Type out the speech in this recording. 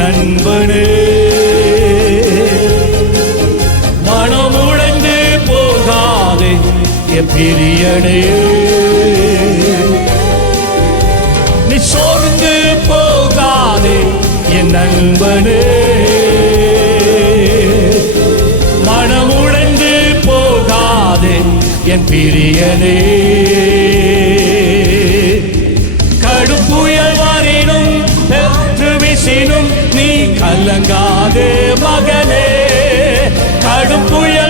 நண்பனே, மனமுடைந்து போகாதே என் பிரியனே, நீ சோர்ந்து போகாதே என் நண்பனே, மனமுடைந்து போகாதே என் பிரியனே. கடுப்புயல் வரினும் பெற்று வீசினும் நீ கலங்காதே மகனே, கடுப்புயல்